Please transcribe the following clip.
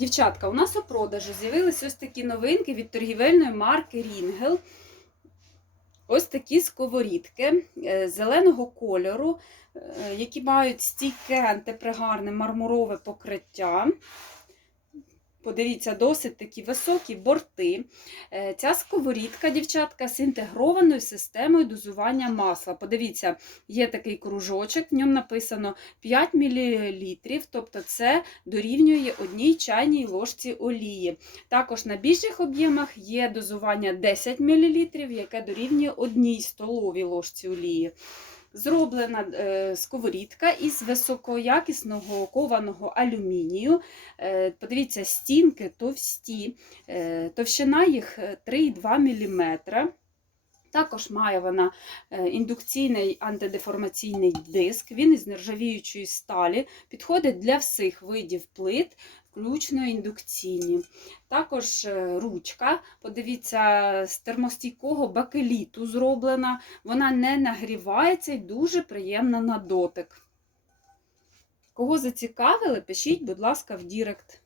Дівчатка, у нас у продажу з'явились ось такі новинки від торгівельної марки Рінгел. Ось такі сковорідки е, зеленого кольору, е, які мають стійке антипригарне мармурове покриття. Подивіться, досить такі високі борти. Е, Ця сковорідка, дівчатка, з інтегрованою системою дозування масла. Подивіться, є такий кружочок, в ньому написано 5 мл, тобто це дорівнює одній чайній ложці олії. Також на більших об'ємах є дозування 10 мл, яке дорівнює одній столовій ложці олії. Зроблена е, сковорідка із високоякісного кованого алюмінію. Е, подивіться, стінки товсті, е, товщина їх е, 3,2 мм. Також має вона е, індукційний антидеформаційний диск, він із нержавіючої сталі, підходить для всіх видів плит, включно індукційні. Також е, ручка, подивіться, з термостійкого бакеліту зроблена, вона не нагрівається і дуже приємна на дотик. Кого зацікавили, пишіть, будь ласка, в Дірект.